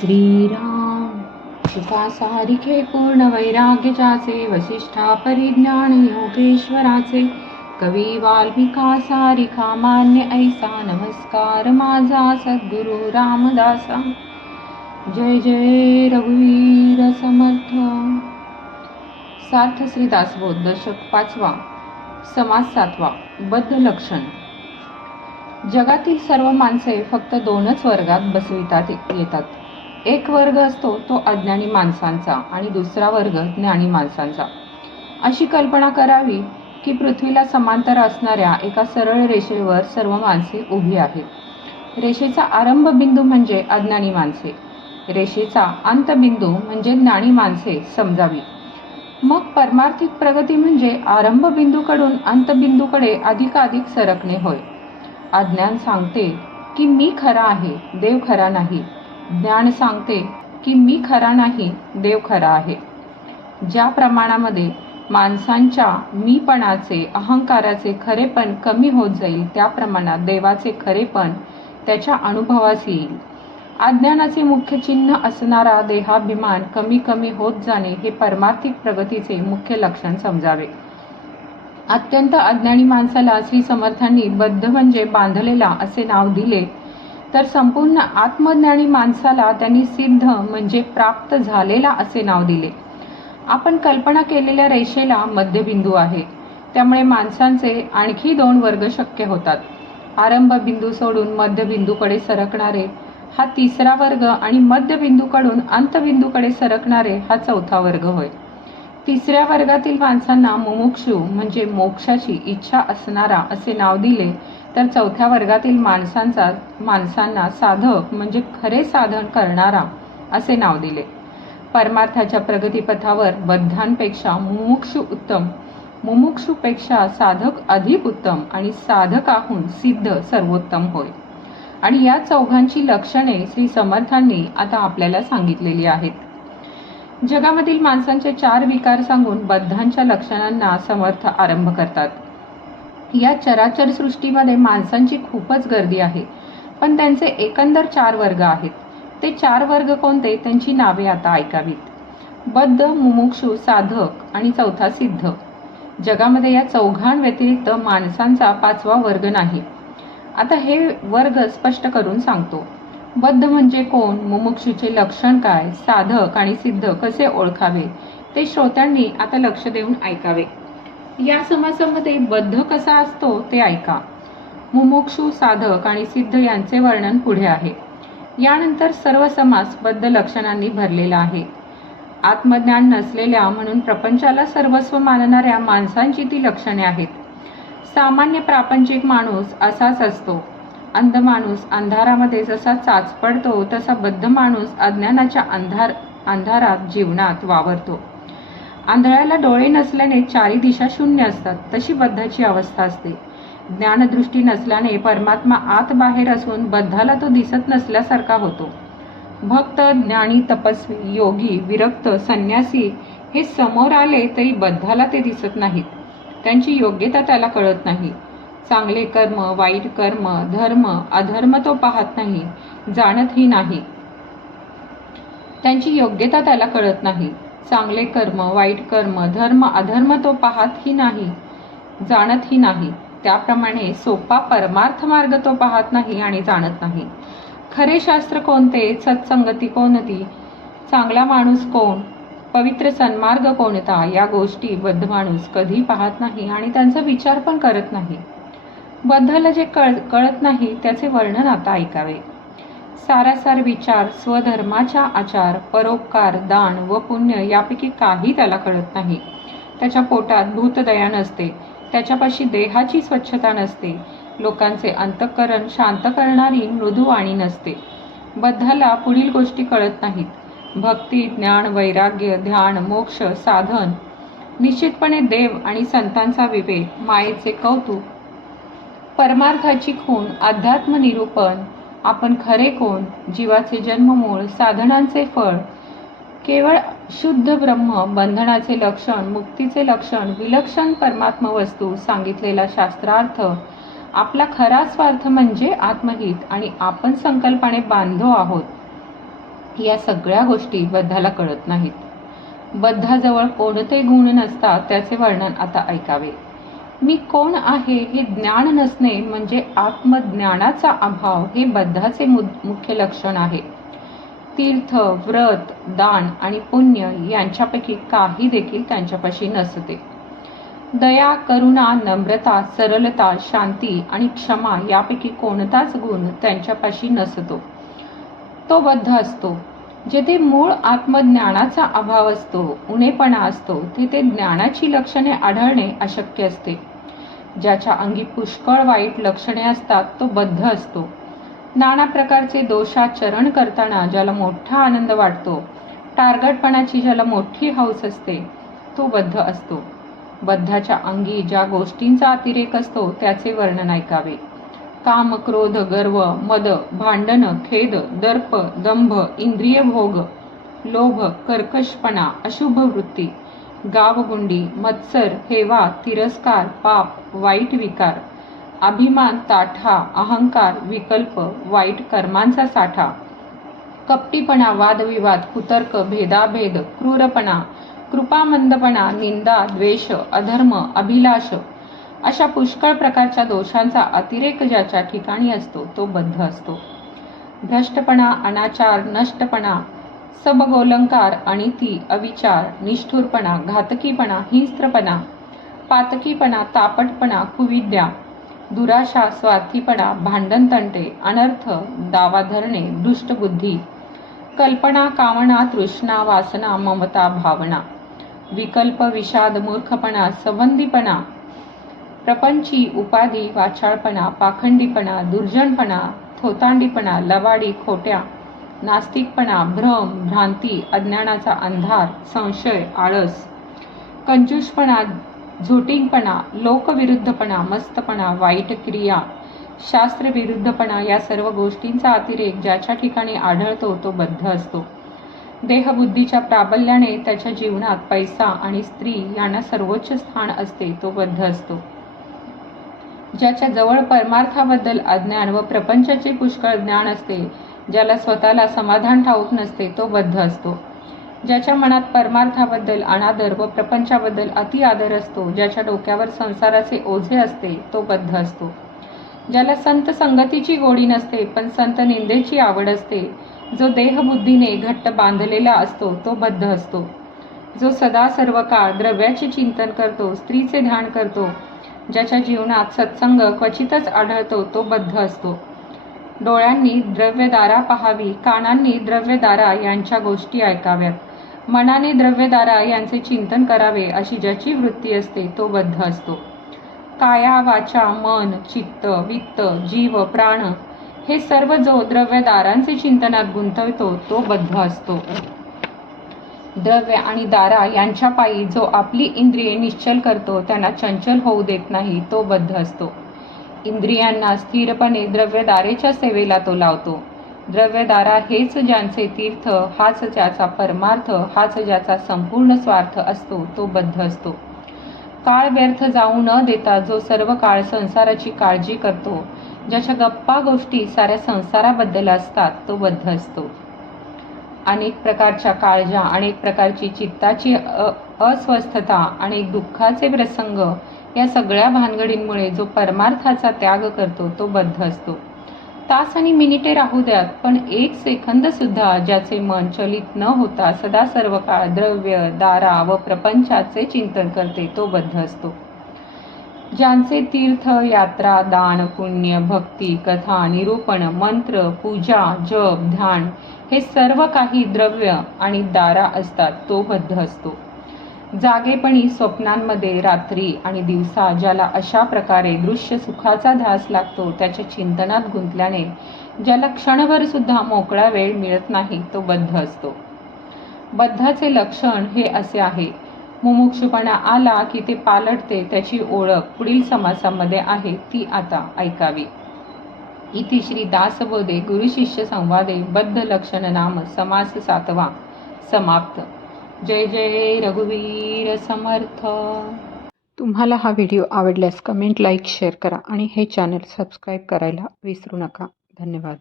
श्रीराम। शिका सारिखे पूर्ण वैराग्यजाचे वसिष्ठा परिज्ञान योगेश्वराचे। कवी वाल्मिका सारिखा मान्य ऐसा नमस्कार माझा सद्गुरु रामदासा। जय जय रघुवीर समर्थ। सार्थ श्रीदासबोध दशक पाचवा। समाज सातवा। बद्ध लक्षण। जगातील सर्व माणसे फक्त दोनच वर्गात बसवितात येतात. एक वर्ग असतो तो अज्ञानी माणसांचा आणि दुसरा वर्ग ज्ञानी माणसांचा. अशी कल्पना करावी की पृथ्वीला समांतर असणाऱ्या एका सरळ रेषेवर सर्व माणसे उभी आहेत. रेषेचा आरंभ बिंदू म्हणजे अज्ञानी माणसे. रेषेचा अंतबिंदू म्हणजे ज्ञानी माणसे समजावी. मग परमार्थिक प्रगती म्हणजे आरंभ बिंदूकडून अंतबिंदूकडे अधिकाधिक सरकणे होय. अज्ञान सांगते की मी खरा आहे देव खरा नाही. ज्ञान सांगते की मी खरा नाही देव खरा आहे. ज्या प्रमाणामध्ये माणसांच्या मीपणाचे अहंकाराचे खरेपण कमी होत जाईल त्या प्रमाणात देवाचे खरेपण त्याच्या अनुभवास येईल. अज्ञानाचे मुख्य चिन्ह असणारा देहाभिमान कमी कमी होत जाणे हे परमार्थिक प्रगतीचे मुख्य लक्षण समजावे. अत्यंत अज्ञानी माणसाला श्री समर्थांनी बद्ध म्हणजे बांधलेला असे नाव दिले तर संपूर्ण आत्मज्ञानी माणसाला त्यांनी सिद्ध म्हणजे प्राप्त झालेला असे नाव दिले. आपण कल्पना केलेल्या रेषेला मध्यबिंदू आहे. त्यामुळे माणसांचे आणखी दोन वर्ग शक्य होतात. आरंभ बिंदू सोडून मध्यबिंदूकडे सरकणारे हा तिसरा वर्ग आणि मध्यबिंदूकडून अंतबिंदूकडे सरकणारे हा चौथा वर्ग होय. तिसऱ्या वर्गातील माणसांना मुमुक्षू म्हणजे मोक्षाची इच्छा असणारा असे नाव दिले तर चौथ्या वर्गातील माणसांचा माणसांना साधक म्हणजे खरे साधन करणारा असे नाव दिले. परमार्थाच्या प्रगतीपथावर बद्धांपेक्षा मुमुक्षू उत्तम मुमुक्षूपेक्षा साधक अधिक उत्तम आणि साधकाहून सिद्ध सर्वोत्तम होय. आणि या चौघांची लक्षणे श्री समर्थांनी आता आपल्याला सांगितलेली आहेत. जगामधील माणसांचे चार विकार सांगून बद्धांच्या लक्षणांना समर्थ आरंभ करतात. या चराचर सृष्टीमध्ये माणसांची खूपच गर्दी आहे पण त्यांचे एकंदर चार वर्ग आहेत. ते चार वर्ग कोणते त्यांची नावे आता ऐकावीत. बद्ध मुमुक्षू साधक आणि चौथा सिद्ध. जगामध्ये या चौघांव्यतिरिक्त माणसांचा पाचवा वर्ग नाही. आता हे वर्ग स्पष्ट करून सांगतो. बद्ध म्हणजे कोण? मुमुक्षूचे लक्षण काय? साधक आणि सिद्ध कसे ओळखावे? ते श्रोत्यांनी आता लक्ष देऊन ऐकावे. या समासामध्ये बद्ध कसा असतो ते ऐका. मुमुक्षू साधक आणि सिद्ध यांचे वर्णन पुढे आहे. यानंतर सर्व समास बद्ध लक्षणांनी भरलेला आहे. आत्मज्ञान नसलेल्या म्हणून प्रपंचाला सर्वस्व मानणाऱ्या माणसांची ती लक्षणे आहेत. सामान्य प्रापंचिक माणूस असाच असतो. अंध माणूस अंधारामध्ये जसा चाच पडतो तसा बद्ध माणूस अज्ञानाच्या अंधार अंधारात जीवनात वावरतो. आंधळ्याला डोळे नसल्याने चारी दिशा शून्य असतात तशी बद्धाची अवस्था असते. ज्ञानदृष्टी नसल्याने परमात्मा आत बाहेर असून बद्धाला तो दिसत नसल्यासारखा होतो. भक्त ज्ञानी तपस्वी योगी विरक्त संन्यासी हे समोर आले तरी बद्धाला ते दिसत नाहीत. त्यांची योग्यता त्याला कळत नाही. चांगले कर्म वाईट कर्म धर्म अधर्म तो पाहत नाही जाणतही नाही. त्यांची योग्यता त्याला कळत नाही. चांगले कर्म वाईट कर्म धर्म अधर्म तो पाहतही नाही जाणतही नाही. त्याप्रमाणे सोपा परमार्थ मार्ग तो पाहत नाही आणि जाणत नाही. खरे शास्त्र कोणते? सत्संगती कोणती? चांगला माणूस कोण? पवित्र सन्मार्ग कोणता? या गोष्टी बद्ध माणूस कधी पाहत नाही आणि त्यांचा विचार पण करत नाही. बद्धाला जे कळ कळत नाही त्याचे वर्णन आता ऐकावे. सारासार विचार स्वधर्माचा आचार परोपकार दान व पुण्य यापैकी काही त्याला कळत नाही. त्याच्या पोटात भूतदया नसते. त्याच्यापाशी देहाची स्वच्छता नसते. लोकांचे अंतःकरण शांत करणारी मृदुवाणी नसते. बद्धाला पुढील गोष्टी कळत नाहीत. भक्ती ज्ञान वैराग्य ध्यान मोक्ष साधन. निश्चितपणे देव आणि संतांचा विवेक मायेचे कौतुक परमार्थाची खूण अध्यात्म निरूपण आपण खरे कोण जीवाचे जन्ममूळ साधनांचे फळ केवळ शुद्ध ब्रह्म बंधनाचे लक्षण मुक्तीचे लक्षण विलक्षण परमात्म वस्तू सांगितलेला शास्त्रार्थ आपला खरा स्वार्थ म्हणजे आत्महित आणि आपण संकल्पाने बांधो आहोत. या सगळ्या गोष्टी बद्धाला कळत नाहीत. बद्धाजवळ कोणते गुण नसतात त्याचे वर्णन आता ऐकावे. मी कोण आहे हे ज्ञान नसणे म्हणजे आत्मज्ञानाचा अभाव हे बद्धाचे मु- मुख्य लक्षण आहे. तीर्थ व्रत दान आणि पुण्य यांच्यापैकी काही देखील त्यांच्यापाशी नसते. दया करुणा नम्रता सरलता शांती आणि क्षमा यापैकी कोणताच गुण त्यांच्यापाशी नसतो. तो बद्ध असतो. जेथे मूळ आत्मज्ञानाचा अभाव असतो उणेपणा असतो तिथे ज्ञानाची लक्षणे आढळणे अशक्य असते. ज्याच्या अंगी पुष्कळ वाईट लक्षणे असतात तो बद्ध असतो. नाना प्रकारचे दोषाचरण करताना ज्याला मोठा आनंद वाटतो टारगटपणाची ज्याला मोठी हौस असते तो बद्ध असतो. बद्धाच्या अंगी ज्या गोष्टींचा अतिरेक असतो त्याचे वर्णन ऐकावे. काम क्रोध गर्व मद भांडण खेद दर्प दंभ इंद्रिय भोग लोभ कर्कशपणा अशुभ वृत्ती गावगुंडी मत्सर हेवा तिरस्कार पाप वाईट विकार अभिमान ताठा अहंकार विकल्प वाईट कर्मांचा साठा कपटीपणा वादविवाद कुतर्क भेदाभेद क्रूरपणा कृपामंदपणा निंदा द्वेष अधर्म अभिलाष अशा पुष्कळ प्रकारच्या दोषांचा अतिरेक ज्याच्या ठिकाणी असतो तो बद्ध असतो. भ्रष्टपणा अनाचार नष्टपणा सबगोलंकार अनिती अविचार निष्ठुरपणा घातकीपणा हिंस्त्रपणा पातकीपणा तापटपणा कुविद्या दुराशा स्वार्थीपणा भांडणतंटे अनर्थ दावा धरणे दुष्टबुद्धी कल्पना कामना तृष्णा वासना ममता भावना विकल्प विषाद मूर्खपणा संबंधीपणा प्रपंची उपाधी वाचाळपणा पाखंडीपणा दुर्जनपणा थोतांडीपणा लवाडी खोट्या नास्तिकपणा भ्रम भ्रांती अज्ञानाचा अंधार संशय आळस कंजूषपणा झोटिंगपणा लोकविरुद्धपणा मस्तपणा वाईट क्रिया शास्त्रविरुद्धपणा या सर्व गोष्टींचा अतिरेक ज्याच्या ठिकाणी आढळतो तो बद्ध असतो. देहबुद्धीच्या प्राबल्याने त्याच्या जीवनात पैसा आणि स्त्री यांना सर्वोच्च स्थान असते तो बद्ध असतो. ज्याच्या जवळ परमार्थाबद्दल अज्ञान व प्रपंचाचे पुष्कळ ज्ञान असते ज्याला स्वतःला समाधान ठाऊक नसते तो बद्ध असतो. ज्याच्या मनात परमार्थाबद्दल अनादर व प्रपंचाबद्दल अति आदर असतो ज्याच्या डोक्यावर संसाराचे ओझे असते तो बद्ध असतो. ज्याला संत संगतीची गोडी नसते पण संत निंदेची आवड असते. जो देहबुद्धीने घट्ट बांधलेला असतो तो बद्ध असतो. जो सदा सर्व काळ द्रव्याचे चिंतन करतो स्त्रीचे ध्यान करतो ज्याच्या जीवनात सत्संग क्वचितच आढळतो तो बद्ध असतो. डोळ्यांनी द्रव्यदारा पहावी कानांनी द्रव्यदारा यांच्या गोष्टी ऐकाव्यात. मनाने द्रव्यदारा यांचे चिंतन करावे अशी ज्याची वृत्ती असते तो बद्ध असतो. काया वाचा मन चित्त वित्त जीव प्राण हे सर्व जो द्रव्यदारांचे चिंतनात गुंतवतो तो बद्ध असतो. द्रव्य आणि दारा यांच्या पायी जो आपली इंद्रिये निश्चल करतो त्यांना चंचल होऊ देत नाही तो बद्ध असतो. इंद्रियांना स्थिरपणे द्रव्यदारेच्या सेवेला तो लावतो. द्रव्यदारा हेच ज्यांचे तीर्थ हाच ज्याचा परमार्थ हाच ज्याचा संपूर्ण स्वार्थ असतो तो बद्ध असतो. काळ व्यर्थ जाऊ न देता जो सर्व काळ संसाराची काळजी करतो ज्याच्या गप्पा गोष्टी साऱ्या संसाराबद्दल असतात तो बद्ध असतो. अनेक प्रकारच्या काळजा अनेक प्रकारची चित्ताची अ अस्वस्थता अनेक दुःखाचे प्रसंग या सगळ्या भानगडींमुळे जो परमार्थाचा त्याग करतो तो बद्ध असतो. तास आणि मिनिटे राहू द्यात पण एक सेकंद सुद्धा ज्याचे मन चलित न होता सदा सर्व काळ द्रव्य दारा व प्रपंचाचे चिंतन करते तो बद्ध असतो. ज्यांचे तीर्थ यात्रा दान पुण्य भक्ती कथा निरूपण मंत्र पूजा जप ध्यान हे सर्व काही द्रव्य आणि दारा असतात तो बद्ध असतो. जागेपणी स्वप्नांमध्ये रात्री आणि दिवसा ज्याला अशा प्रकारे दृश्य सुखाचा ध्यास लागतो त्याच्या चिंतनात गुंतल्याने ज्याला क्षणभर सुद्धा मोकळा वेळ मिळत नाही तो बद्ध असतो. बद्धाचे लक्षण हे असे आहे मुमुक्षुपणा आला की ते पालटते त्याची ओळख पुढील समासामध्ये आहे ती आता ऐकावी. इति श्री दासबोधे गुरुशिष्य संवादे बद्ध लक्षण नाम समास सातवा. समाप्त. जय जय रघुवीर समर्थ. तुम्हाला हा व्हिडिओ आवडल्यास कमेंट लाईक शेअर करा आणि हे चॅनल सबस्क्राईब करायला विसरू नका. धन्यवाद.